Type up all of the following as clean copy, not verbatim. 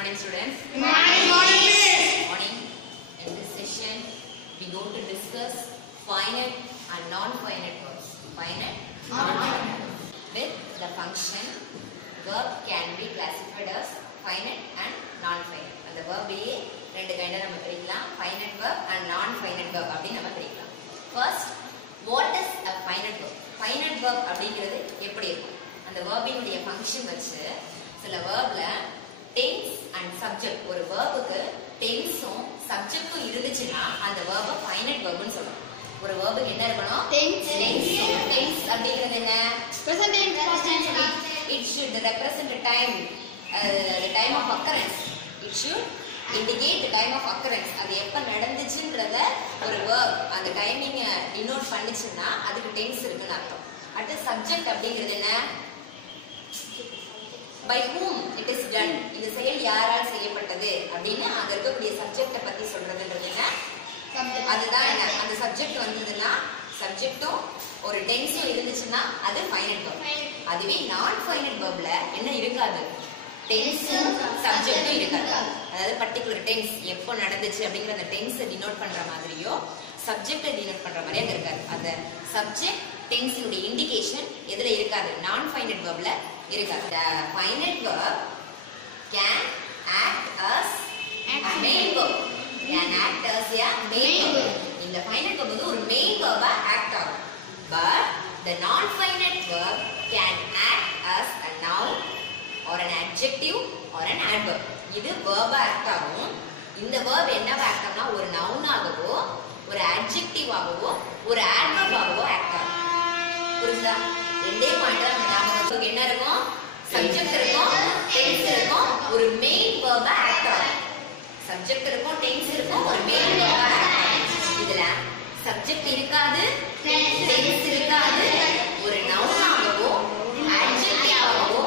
Morning students. Morning. In this session, we go to discuss finite and non-finite verbs. Finite, non-finite. With the function, verb can be classified as finite and non-finite. And the verb is ரெண்டு கைண்டா நம்ம பிரிக்கலாம். Finite verb and non-finite verb அப்படி நம்ம பிரிக்கலாம். First, what is a finite verb? Finite verb அப்படிங்கிறது எப்படி இருக்கும்? அந்த verb-இனுடைய function வச்சு சில verbல tense and subject ஒரு verb-க்கு tense-உம் subject-உம் இருந்துச்சுன்னா அந்த verb-அ finite verb-னு சொல்றோம். ஒரு verb-க்கு என்ன இருக்கணும்? Tense அப்படிங்கிறது என்ன? Present tense, past tense. It should represent the time of occurrence. It should indicate the time of occurrence. அது எப்ப நடந்துச்சுன்றத ஒரு verb அந்த டைமிங் denote பண்ணிச்சுன்னா அதுக்கு tense இருக்குன்னு அர்த்தம். அடுத்து subject அப்படிங்கிறது என்ன? By whom it is done. இந்த செயல் யாரால் செய்யப்பட்டது அப்படின்னு அங்க இருக்கக்கூடிய சப்ஜெக்ட பத்தி சொல்றதுன்றது என்ன? அதுதான் என்ன? அந்த சப்ஜெக்ட் வந்ததுன்னா சப்ஜெக்டும் ஒரு டென்ஸும் இருந்துச்சுன்னா அது ஃபைனைட் verb. அதுவே நான் ஃபைனைட் verbல என்ன இருக்காது? டென்ஸும் சப்ஜெக்டும் இருக்காது. அதாவது பர்టిక్యులர் டென்ஸ் எப்போ நடந்துச்சு அப்படிங்கிற அந்த டென்ஸை டினோட் பண்ற மாதிரியோ சப்ஜெக்டை டினோட் பண்ற மாதிரியே அங்க இருக்காது. அந்த சப்ஜெக்ட் டென்ஸினுடைய இண்டிகேஷன் எதுல இருக்காது? நான் ஃபைனைட் verbல இருக்காது. The finite verb can act as a main verb. Can act as a main verb. இந்த finite verb வந்து ஒரு main verb-ஆ act ஆகும். But the non-finite verb can act as a noun or an adjective or an adverb. இது verb-ஆ act ஆகும். இந்த verb என்னவா act ஆகும்னா ஒரு noun ஆகவோ ஒரு adjective ஆகவோ ஒரு adverb ஆகவோ act ஆகும். புரியுதா? ரெண்டே பாயிண்ட் தான் நம்ம ஞாபகம் என்ன இருக்கும்? சப்ஜெக்ட் இருக்கும், டென்ஸ் இருக்கும், ஒரு மெயின் verb-ஆ act ஆகும். சப்ஜெக்ட் இருக்கும், டென்ஸ் இருக்கும், ஒரு மெயின் verb-ஆ act ஆகும். இதுல சப்ஜெக்ட் இருக்காது, டென்ஸ் இருக்காது, ஒரு நவுன் ஆகவோ adjective ஆகவோ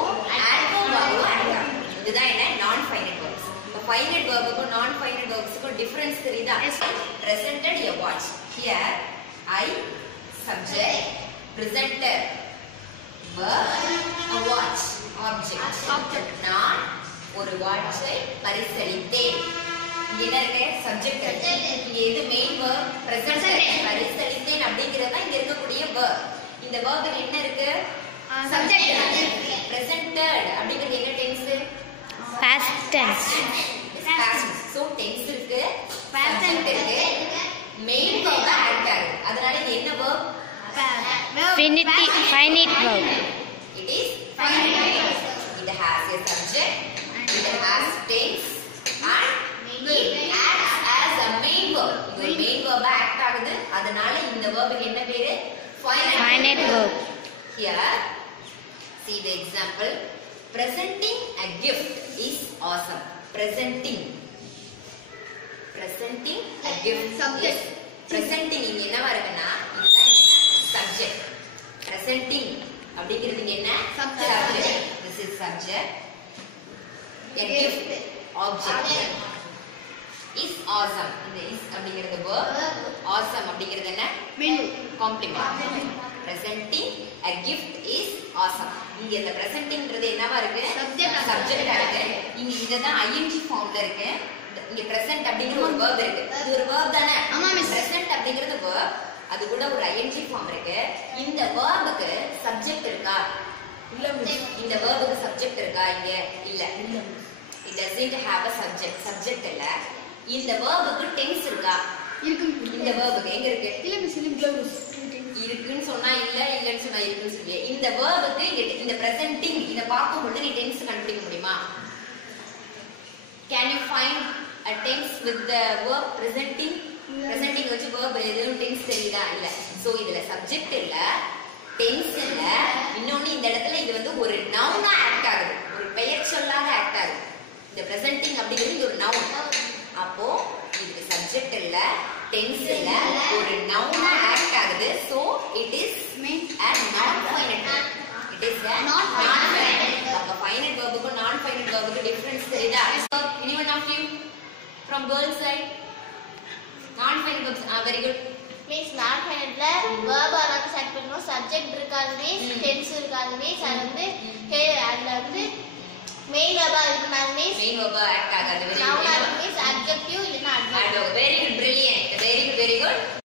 adverb ஆகவோ act ஆகும். இதுதான் என்ன? நான் ஃபைனைட் verbs. இப்போ ஃபைனைட் verbுக்கும் நான் ஃபைனைட் verbsக்கும் டிஃபரன்ஸ் தெரியுதா? presented a watch. Here I subject, presented verb, a watch object. நான் ஒரு வாட்சை பரிசளித்தேன். இங்க என்ன இருக்கு? சப்ஜெக்ட் இருக்கு. இங்க எது மெயின் verb? presented. பரிசளித்தேன் அப்படிங்கறது தான் இங்க இருக்கக்கூடிய verb. இந்த verb என்ன இருக்கு? சப்ஜெக்ட் இருக்கு. presented அப்படிங்கிறது என்ன tense? Past tense. past. So tense இருக்கு, subject இருக்கு, மெயின் verb ஆக்ட் ஆகுது. அதனால இது என்ன verb? Finite verb. It is finite verb. It has a subject, it has tense and it acts as a main verb. இது ஒரு main verb act ஆகுது. அதனால இந்த verb-க்கு என்ன பேரு? Finite verb. Here see the example. Presenting a gift is awesome. Presenting a gift Subject. is presenting இங்க என்னவா இருக்குன்னா இதுதான் subject. Presenting அப்படிங்கிறது இங்க என்ன? Subject. This is subject. A gift object is awesome. இந்த is அப்படிங்கிறது verb. Awesome அப்படிங்கிறது என்ன? Complement. Presenting a gift is awesome. இங்க இந்த presentingன்றது என்னவா இருக்கு? சப்ஜெக்ட்டா இருக்கு. இங்க இதுதான் ing ஃபார்ம்ல இருக்கு. இங்க present அப்படிங்கிற ஒரு verb இருக்கு. இது ஒரு verb தானே? present அப்படிங்கிறது verb. அது கூட ஒரு ing ஃபார்ம் இருக்கு. இந்த verb-க்கு சப்ஜெக்ட் இருக்கா? இல்ல மிஸ். இந்த verb-க்கு சப்ஜெக்ட் இருக்கா? இங்க இல்ல. It doesn't have a subject. Subject இல்ல. இந்த verb-க்கு டென்ஸ் இருக்கா? இருக்கு. இந்த verb-க்கு எங்க இருக்கு? இல்ல மிஸ். இருக்குன்னு சொன்னா இல்ல, இல்லன்னு சொன்னா இருக்குன்னு சொல்லி இந்த verb-க்கு இந்த presenting இத பாக்கும்போது நீ டென்ஸ் கண்டுபிடிக்க முடியுமா? Can you find a tense with the verb presenting? Presenting வச்சு verb எதுவும் டென்ஸ் தெரியுதா? இல்ல. சோ இதுல சப்ஜெக்ட் இல்ல, டென்ஸ் இல்ல, இன்னொன்னு இந்த இடத்துல இது வந்து ஒரு நவுனா ஆக்ட் ஆகுது. ஒரு பெயர் சொல்லாக ஆக்ட் ஆகுது. இந்த presenting அப்படிங்கிறது ஒரு நவுன். அப்போ இது சப்ஜெக்ட் இல்ல, டென்ஸ் இல்ல, ஒரு நவுனா ஆக்ட் ஆகுது. So it is a non-finite verb. It is a non-finite verb. அப்ப finite verb-க்கும் non-finite verb-க்கும் டிஃபரன்ஸ் தெரியுதா? Anyone of you from girls side? Non-finite verbs. Very good. Means non-finiteல verb ஆனாலும் ஸ்டார்ட் பண்ணனும், சப்ஜெக்ட் இருக்காது means tense இருக்காது means அது வந்து அதுல வந்து மெயின் verb இருக்கணும் மீன்ஸ் மெயின் verb ஆக்ட் ஆகாது. noun மீன்ஸ் adjective இல்லனா adverb. Very good, brilliant, very good, very good.